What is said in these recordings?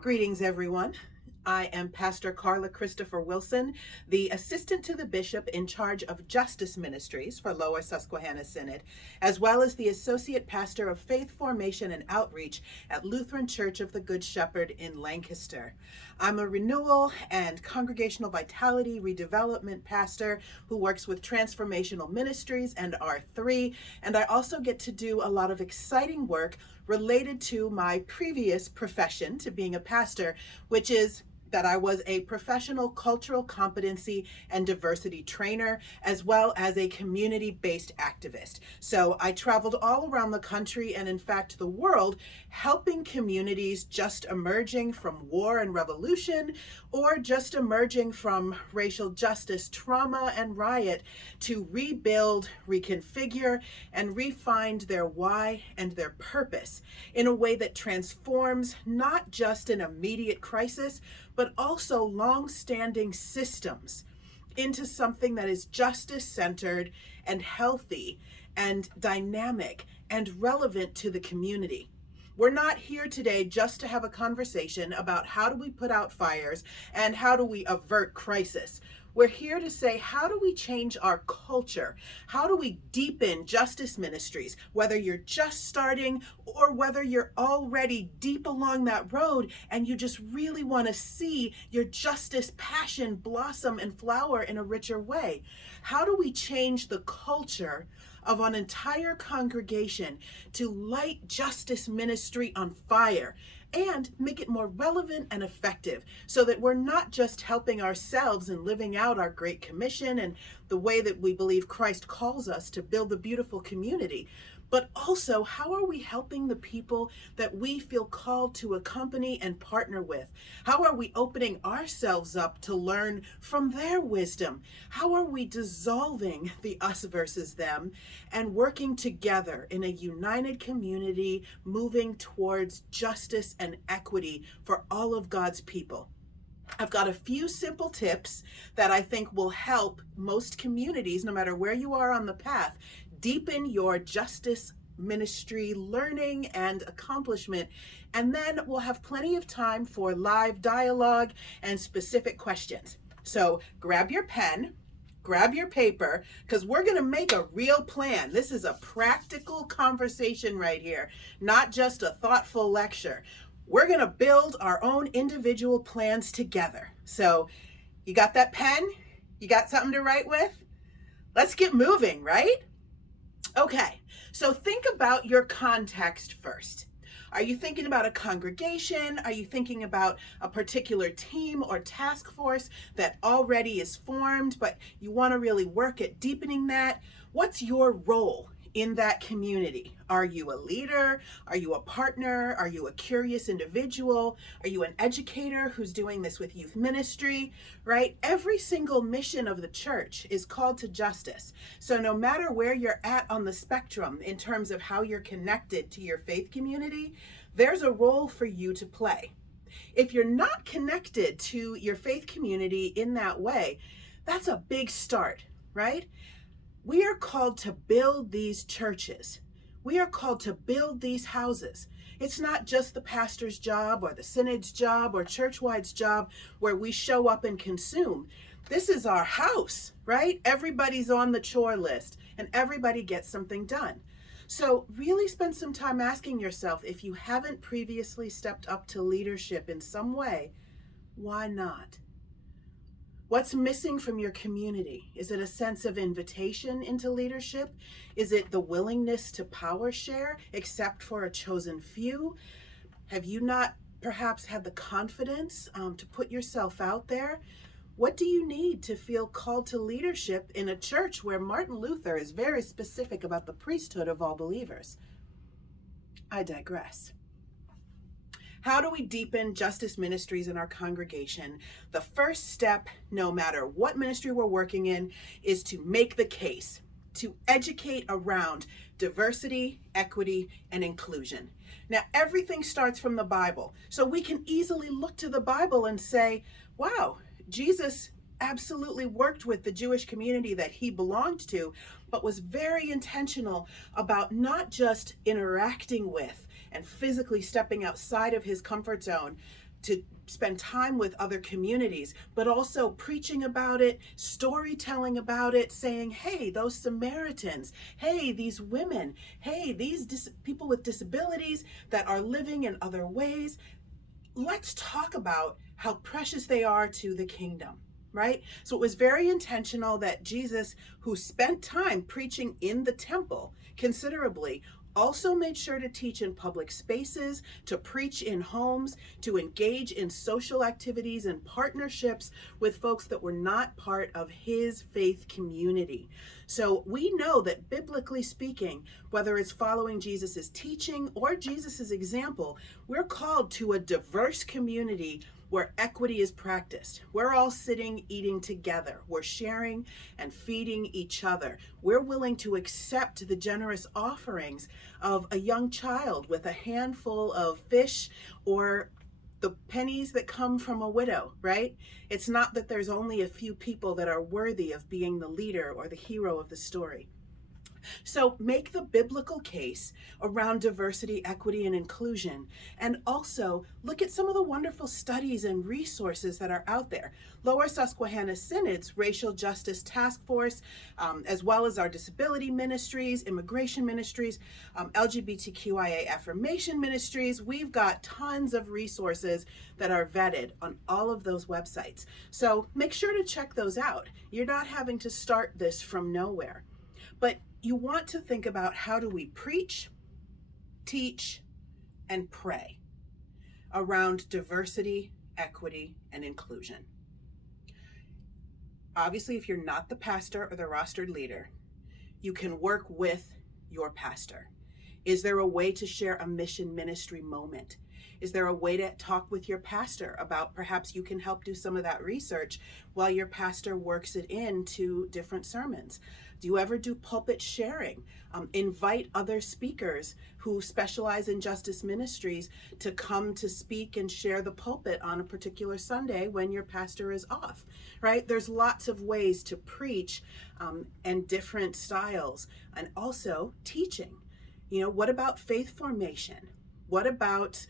Greetings, everyone. I am Pastor Carla Christopher Wilson, the Assistant to the Bishop in charge of Justice Ministries for Lower Susquehanna Synod, as well as the Associate Pastor of Faith Formation and Outreach at Lutheran Church of the Good Shepherd in Lancaster. I'm a renewal and congregational vitality redevelopment pastor who works with transformational ministries and R3, and I also get to do a lot of exciting work related to my previous profession, to being a pastor, which is that I was a professional cultural competency and diversity trainer, as well as a community-based activist. So I traveled all around the country and in fact the world, helping communities just emerging from war and revolution, or just emerging from racial justice, trauma, and riot to rebuild, reconfigure, and re-find their why and their purpose in a way that transforms not just an immediate crisis, but also long-standing systems into something that is justice-centered and healthy and dynamic and relevant to the community. We're not here today just to have a conversation about how do we put out fires and how do we avert crisis. We're here to say, how do we change our culture? How do we deepen justice ministries, whether you're just starting or whether you're already deep along that road and you just really want to see your justice passion blossom and flower in a richer way? How do we change the culture of an entire congregation to light justice ministry on fire and make it more relevant and effective so that we're not just helping ourselves and living out our Great Commission and the way that we believe Christ calls us to build the beautiful community, but also how are we helping the people that we feel called to accompany and partner with? How are we opening ourselves up to learn from their wisdom? How are we dissolving the us versus them and working together in a united community, moving towards justice and equity for all of God's people? I've got a few simple tips that I think will help most communities, no matter where you are on the path, deepen your justice ministry learning and accomplishment. And then we'll have plenty of time for live dialogue and specific questions. So grab your pen, grab your paper, because we're going to make a real plan. This is a practical conversation right here, not just a thoughtful lecture. We're going to build our own individual plans together. So you got that pen? You got something to write with? Let's get moving, right? Okay, so think about your context first. Are you thinking about a congregation? Are you thinking about a particular team or task force that already is formed, but you want to really work at deepening that? What's your role in that community? Are you a leader? Are you a partner? Are you a curious individual? Are you an educator who's doing this with youth ministry, right? Every single mission of the church is called to justice. So no matter where you're at on the spectrum in terms of how you're connected to your faith community, there's a role for you to play. If you're not connected to your faith community in that way, that's a big start, right? We are called to build these churches. We are called to build these houses. It's not just the pastor's job or the synod's job or church-wide's job where we show up and consume. This is our house, right? Everybody's on the chore list and everybody gets something done. So really spend some time asking yourself, if you haven't previously stepped up to leadership in some way, why not? What's missing from your community? Is it a sense of invitation into leadership? Is it the willingness to power share, except for a chosen few? Have you not perhaps had the confidence to put yourself out there? What do you need to feel called to leadership in a church where Martin Luther is very specific about the priesthood of all believers? I digress. How do we deepen justice ministries in our congregation? The first step, no matter what ministry we're working in, is to make the case, to educate around diversity, equity, and inclusion. Now, everything starts from the Bible, so we can easily look to the Bible and say, wow, Jesus absolutely worked with the Jewish community that he belonged to, but was very intentional about not just interacting with and physically stepping outside of his comfort zone to spend time with other communities, but also preaching about it, storytelling about it, saying, hey, those Samaritans, hey, these women, hey, these people with disabilities that are living in other ways, let's talk about how precious they are to the kingdom, right? So it was very intentional that Jesus, who spent time preaching in the temple considerably, also made sure to teach in public spaces, to preach in homes, to engage in social activities and partnerships with folks that were not part of his faith community. So we know that biblically speaking, whether it's following Jesus's teaching or Jesus's example, we're called to a diverse community where equity is practiced. We're all sitting, eating together. We're sharing and feeding each other. We're willing to accept the generous offerings of a young child with a handful of fish or the pennies that come from a widow, right? It's not that there's only a few people that are worthy of being the leader or the hero of the story. So make the biblical case around diversity, equity, and inclusion. And also look at some of the wonderful studies and resources that are out there. Lower Susquehanna Synod's Racial Justice Task Force, as well as our disability ministries, immigration ministries, LGBTQIA affirmation ministries. We've got tons of resources that are vetted on all of those websites. So make sure to check those out. You're not having to start this from nowhere. But you want to think about, how do we preach, teach, and pray around diversity, equity, and inclusion? Obviously, if you're not the pastor or the rostered leader, you can work with your pastor. Is there a way to share a mission ministry moment? Is there a way to talk with your pastor about perhaps you can help do some of that research while your pastor works it into different sermons? Do you ever do pulpit sharing? Invite other speakers who specialize in justice ministries to come to speak and share the pulpit on a particular Sunday when your pastor is off, right? There's lots of ways to preach and different styles, and also teaching. What about faith formation? What about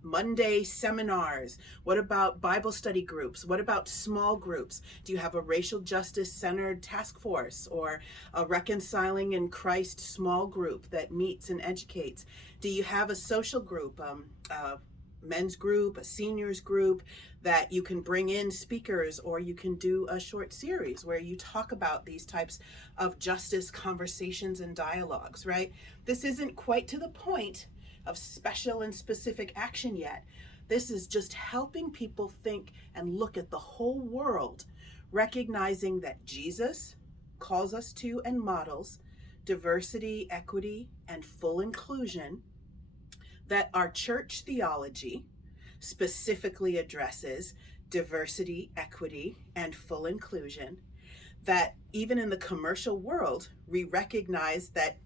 Monday seminars? What about Bible study groups? What about small groups? Do you have a racial justice centered task force or a Reconciling in Christ small group that meets and educates? Do you have a social group, a men's group, a seniors group that you can bring in speakers, or you can do a short series where you talk about these types of justice conversations and dialogues, right? This isn't quite to the point of special and specific action yet. This is just helping people think and look at the whole world, recognizing that Jesus calls us to and models diversity, equity, and full inclusion, that our church theology specifically addresses diversity, equity, and full inclusion, that even in the commercial world, we recognize that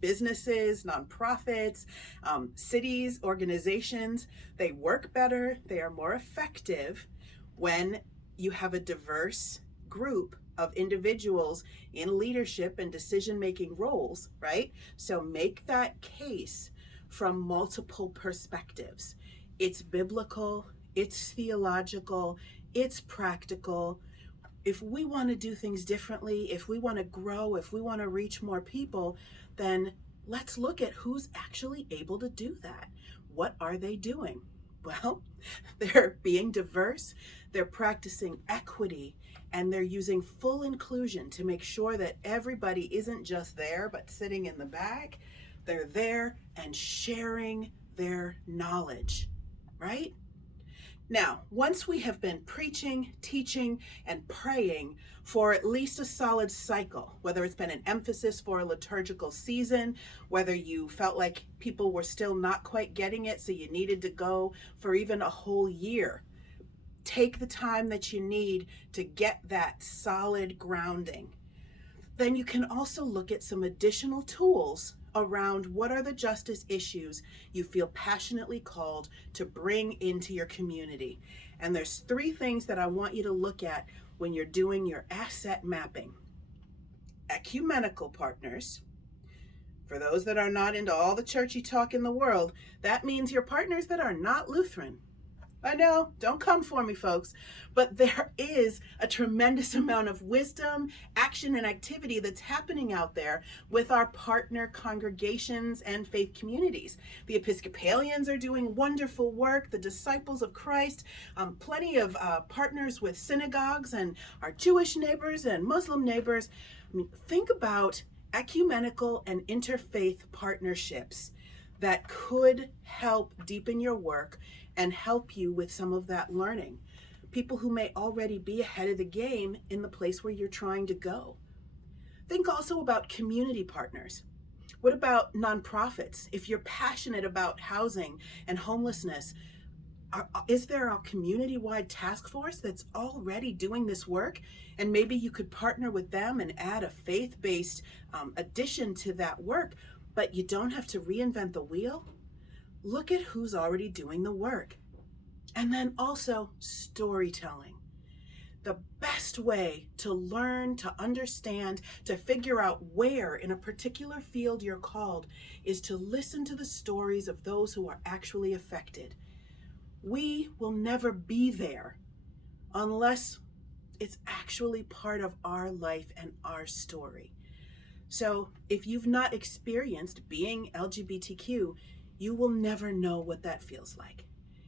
businesses, nonprofits, cities, organizations, they work better, they are more effective when you have a diverse group of individuals in leadership and decision-making roles, right? So make that case from multiple perspectives. It's biblical, it's theological, it's practical. If we want to do things differently, if we want to grow, if we want to reach more people, then let's look at who's actually able to do that. What are they doing? Well, they're being diverse, they're practicing equity, and they're using full inclusion to make sure that everybody isn't just there, but sitting in the back. They're there and sharing their knowledge, right? Now, once we have been preaching, teaching, and praying for at least a solid cycle, whether it's been an emphasis for a liturgical season, whether you felt like people were still not quite getting it, so you needed to go for even a whole year, take the time that you need to get that solid grounding. Then you can also look at some additional tools around what are the justice issues you feel passionately called to bring into your community. And there's 3 things that I want you to look at when you're doing your asset mapping. Ecumenical partners, for those that are not into all the churchy talk in the world, that means your partners that are not Lutheran. I know, don't come for me, folks, but there is a tremendous amount of wisdom, action, and activity that's happening out there with our partner congregations and faith communities. The Episcopalians are doing wonderful work, the Disciples of Christ, plenty of partners with synagogues and our Jewish neighbors and Muslim neighbors. I mean, think about ecumenical and interfaith partnerships that could help deepen your work and help you with some of that learning. People who may already be ahead of the game in the place where you're trying to go. Think also about community partners. What about nonprofits? If you're passionate about housing and homelessness, is there a community-wide task force that's already doing this work? And maybe you could partner with them and add a faith-based addition to that work, but you don't have to reinvent the wheel. Look at who's already doing the work. And then also storytelling. The best way to learn, to understand, to figure out where in a particular field you're called is to listen to the stories of those who are actually affected. We will never be there unless it's actually part of our life and our story. So if you've not experienced being LGBTQ, you will never know what that feels like.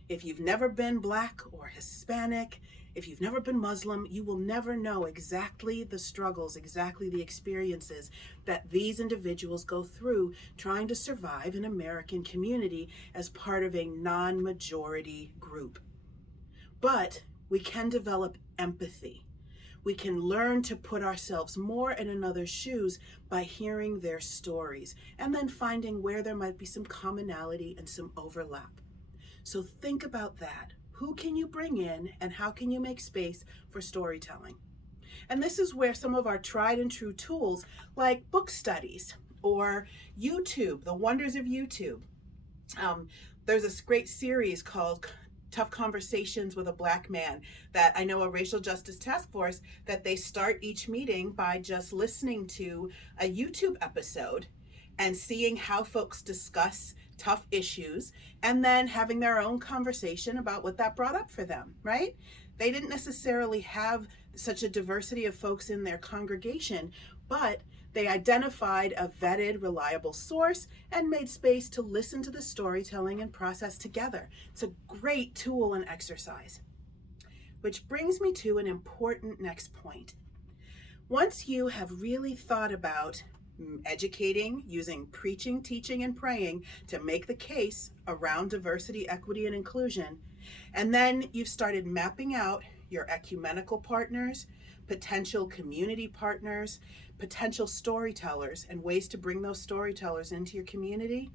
If you've never been Black or Hispanic, if you've never been Muslim, you will never know exactly the struggles, exactly the experiences that these individuals go through trying to survive in American community as part of a non-majority group. But we can develop empathy. We can learn to put ourselves more in another's shoes by hearing their stories and then finding where there might be some commonality and some overlap. So think about that. Who can you bring in and how can you make space for storytelling? And this is where some of our tried and true tools like book studies or YouTube, the wonders of YouTube. There's this great series called Tough Conversations with a Black Man that I know a racial justice task force that they start each meeting by just listening to a YouTube episode and seeing how folks discuss tough issues and then having their own conversation about what that brought up for them, right? They didn't necessarily have such a diversity of folks in their congregation, but they identified a vetted, reliable source and made space to listen to the storytelling and process together. It's a great tool and exercise. Which brings me to an important next point. Once you have really thought about educating, using preaching, teaching, and praying to make the case around diversity, equity, and inclusion, and then you've started mapping out your ecumenical partners, potential community partners, potential storytellers, and ways to bring those storytellers into your community.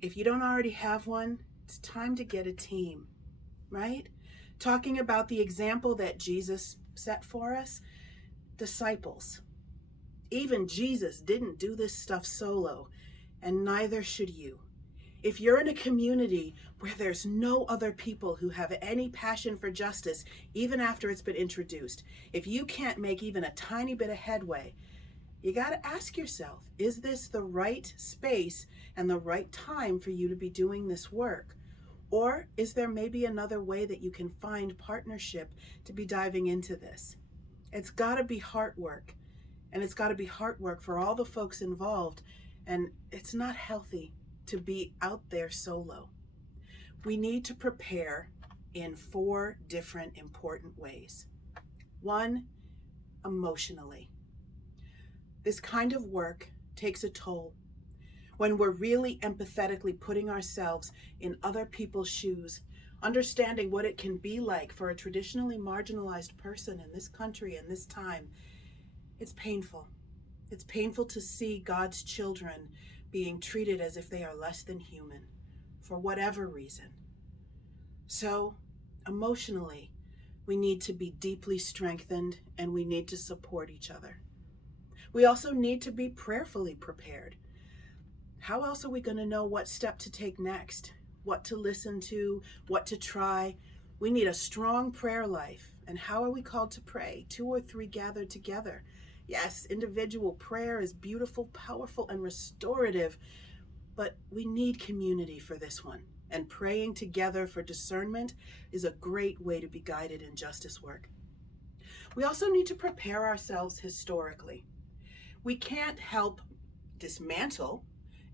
If you don't already have one, it's time to get a team, right? Talking about the example that Jesus set for us, disciples. Even Jesus didn't do this stuff solo, and neither should you. If you're in a community where there's no other people who have any passion for justice, even after it's been introduced, if you can't make even a tiny bit of headway, you got to ask yourself, is this the right space and the right time for you to be doing this work? Or is there maybe another way that you can find partnership to be diving into this? It's got to be heart work, and it's got to be heart work for all the folks involved, and it's not healthy to be out there solo. We need to prepare in 4 different important ways. 1, emotionally. This kind of work takes a toll. When we're really empathetically putting ourselves in other people's shoes, understanding what it can be like for a traditionally marginalized person in this country and this time, it's painful. It's painful to see God's children being treated as if they are less than human for whatever reason. So, emotionally, we need to be deeply strengthened and we need to support each other. We also need to be prayerfully prepared. How else are we going to know what step to take next? What to listen to, what to try? We need a strong prayer life, And how are we called to pray? 2 or 3 gathered together. Yes, individual prayer is beautiful, powerful, and restorative, but we need community for this one. And praying together for discernment is a great way to be guided in justice work. We also need to prepare ourselves historically. We can't help dismantle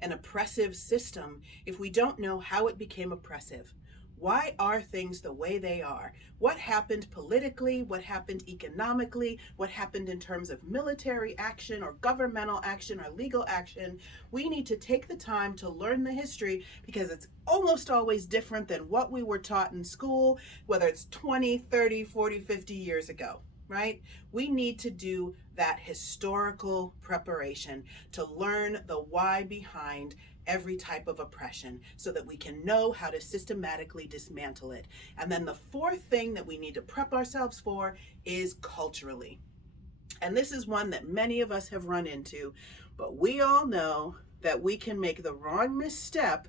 an oppressive system if we don't know how it became oppressive. Why are things the way they are? What happened politically? What happened economically? What happened in terms of military action or governmental action or legal action? We need to take the time to learn the history because it's almost always different than what we were taught in school, whether it's 20, 30, 40, 50 years ago, right? We need to do that historical preparation to learn the why behind every type of oppression so that we can know how to systematically dismantle it. And then the fourth thing that we need to prep ourselves for is culturally. And this is one that many of us have run into, but we all know that we can make the wrong misstep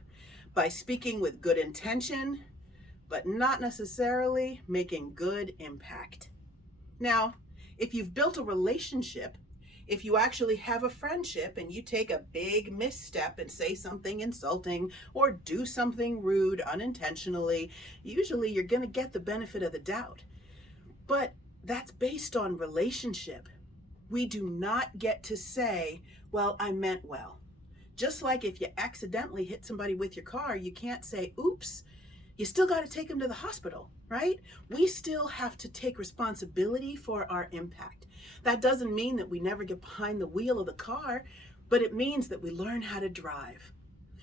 by speaking with good intention, but not necessarily making good impact. Now, if you've built a relationship, if you actually have a friendship and you take a big misstep and say something insulting or do something rude unintentionally, usually you're going to get the benefit of the doubt. But that's based on relationship. We do not get to say, well, I meant well. Just like if you accidentally hit somebody with your car, you can't say, oops. You still got to take them to the hospital, right? We still have to take responsibility for our impact. That doesn't mean that we never get behind the wheel of the car, but it means that we learn how to drive.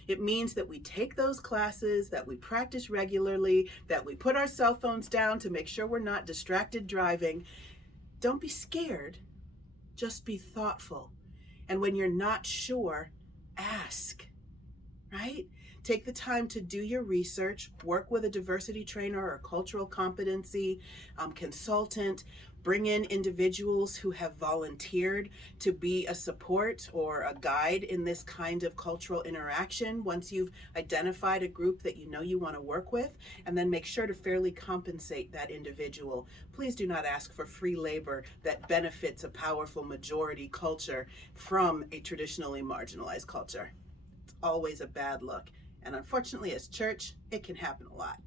It means that we take those classes, that we practice regularly, that we put our cell phones down to make sure we're not distracted driving. Don't be scared, just be thoughtful. And when you're not sure, ask, right? Take the time to do your research, work with a diversity trainer or cultural competency consultant, bring in individuals who have volunteered to be a support or a guide in this kind of cultural interaction once you've identified a group that you know you want to work with, and then make sure to fairly compensate that individual. Please do not ask for free labor that benefits a powerful majority culture from a traditionally marginalized culture. It's always a bad look. And unfortunately, as church, it can happen a lot.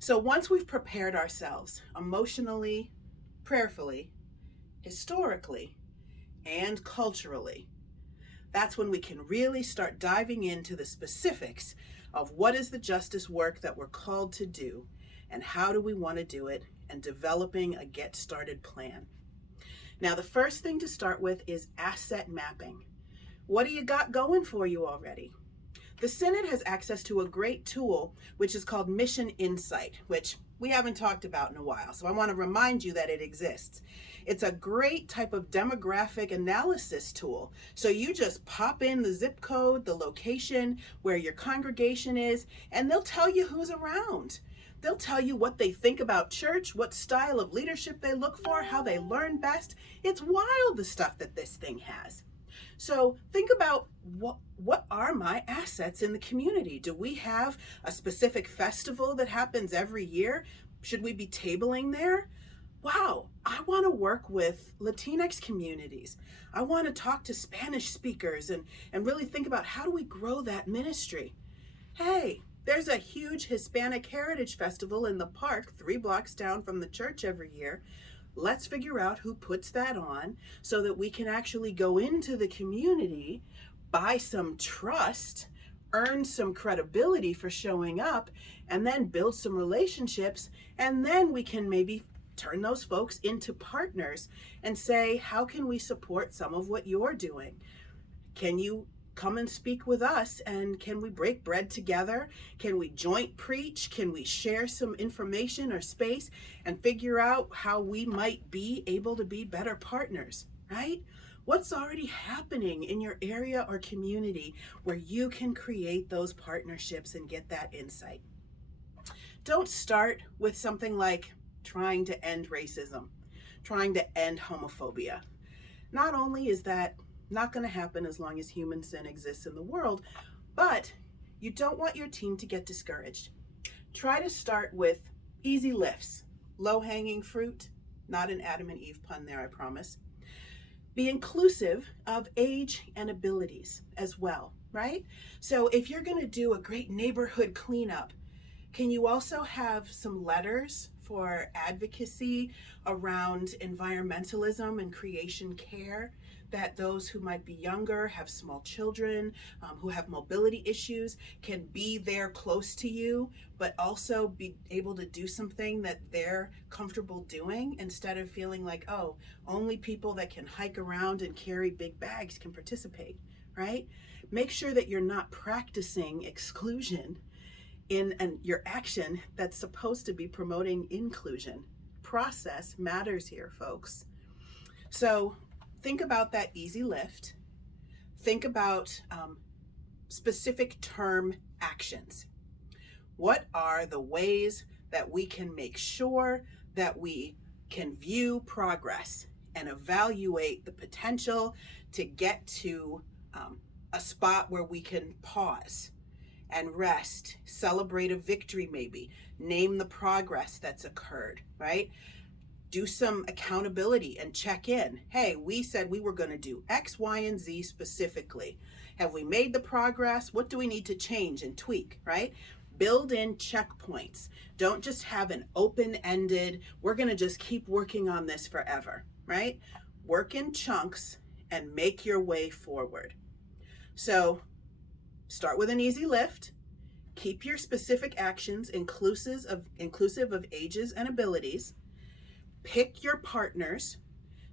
So once we've prepared ourselves emotionally, prayerfully, historically, and culturally, that's when we can really start diving into the specifics of what is the justice work that we're called to do and how do we want to do it, and developing a get started plan. Now, the first thing to start with is asset mapping. What do you got going for you already? The Synod has access to a great tool, which is called Mission Insight, which we haven't talked about in a while. So I want to remind you that it exists. It's a great type of demographic analysis tool. So you just pop in the zip code, the location, where your congregation is, and they'll tell you who's around. They'll tell you what they think about church, what style of leadership they look for, how they learn best. It's wild, the stuff that this thing has. So think about what are my assets in the community? Do we have a specific festival that happens every year? Should we be tabling there? Wow, I want to work with Latinx communities. I want to talk to Spanish speakers and really think about how do we grow that ministry? Hey, there's a huge Hispanic Heritage Festival in the park 3 blocks down from the church every year. Let's figure out who puts that on so that we can actually go into the community, buy some trust, earn some credibility for showing up, and then build some relationships. And then we can maybe turn those folks into partners and say, how can we support some of what you're doing? Can you come and speak with us, and can we break bread together? Can we joint preach? Can we share some information or space and figure out how we might be able to be better partners, right? What's already happening in your area or community where you can create those partnerships and get that insight? Don't start with something like trying to end racism, trying to end homophobia. Not only is that not going to happen as long as human sin exists in the world, but you don't want your team to get discouraged. Try to start with easy lifts. low-hanging fruit, not an Adam and Eve pun there, I promise. Be inclusive of age and abilities as well, right? So if you're going to do a great neighborhood cleanup, can you also have some letters for advocacy around environmentalism and creation care, that those who might be younger, have small children, who have mobility issues, can be there close to you, but also be able to do something that they're comfortable doing, instead of feeling like, oh, only people that can hike around and carry big bags can participate, right? Make sure that you're not practicing exclusion in your action that's supposed to be promoting inclusion. Process matters here, folks. So think about that easy lift. Think about specific term actions. What are the ways that we can make sure that we can view progress and evaluate the potential to get to a spot where we can pause and rest, celebrate a victory maybe, name the progress that's occurred, right? Do some accountability and check in. Hey, we said we were going to do X, Y, and Z specifically. Have we made the progress? What do we need to change and tweak, right? Build in checkpoints. Don't just have an open-ended, we're going to just keep working on this forever, right? Work in chunks and make your way forward. So start with an easy lift. Keep your specific actions inclusive of ages and abilities. Pick your partners,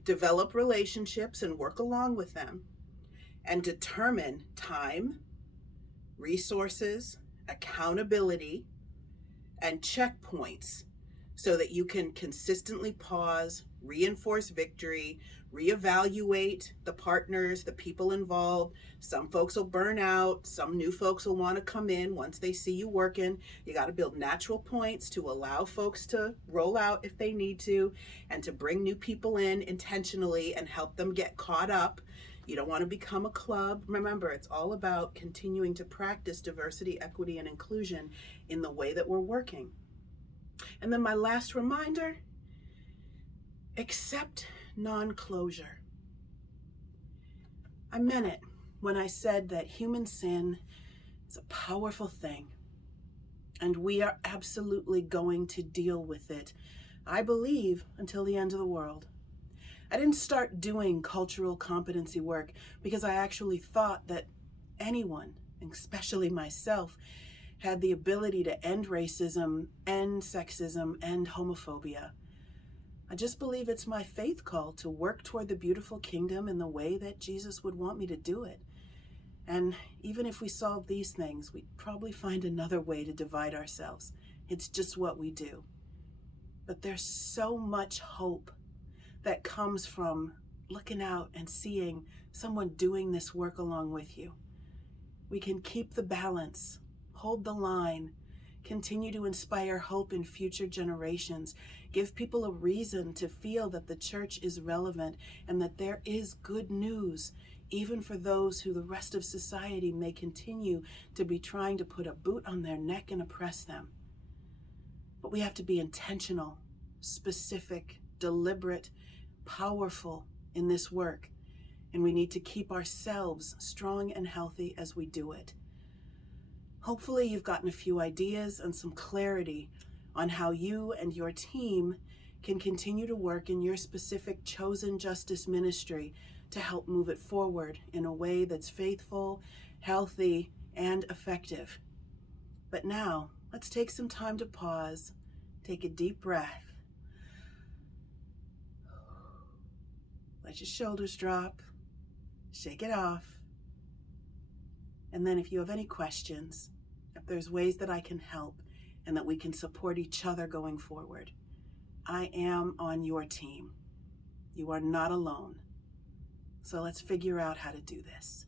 develop relationships and work along with them, and determine time, resources, accountability, and checkpoints so that you can consistently pause, reinforce victory, reevaluate the partners, the people involved. Some folks will burn out. Some new folks will want to come in once they see you working. You got to build natural points to allow folks to roll out if they need to, and to bring new people in intentionally and help them get caught up. You don't want to become a club. Remember, it's all about continuing to practice diversity, equity, and inclusion in the way that we're working. And then my last reminder, accept nonclosure. I meant it when I said that human sin is a powerful thing, and we are absolutely going to deal with it, I believe, until the end of the world. I didn't start doing cultural competency work because I actually thought that anyone, especially myself, had the ability to end racism, end sexism, end homophobia. I just believe it's my faith call to work toward the beautiful kingdom in the way that Jesus would want me to do it. And even if we solve these things, we'd probably find another way to divide ourselves. It's just what we do. But there's so much hope that comes from looking out and seeing someone doing this work along with you. We can keep the balance, hold the line, continue to inspire hope in future generations, give people a reason to feel that the church is relevant and that there is good news, even for those who the rest of society may continue to be trying to put a boot on their neck and oppress them. But we have to be intentional, specific, deliberate, powerful in this work, and we need to keep ourselves strong and healthy as we do it. Hopefully you've gotten a few ideas and some clarity on how you and your team can continue to work in your specific chosen justice ministry to help move it forward in a way that's faithful, healthy, and effective. But now, let's take some time to pause, take a deep breath. Let your shoulders drop, shake it off. And then if you have any questions, if there's ways that I can help and that we can support each other going forward, I am on your team. You are not alone. So let's figure out how to do this.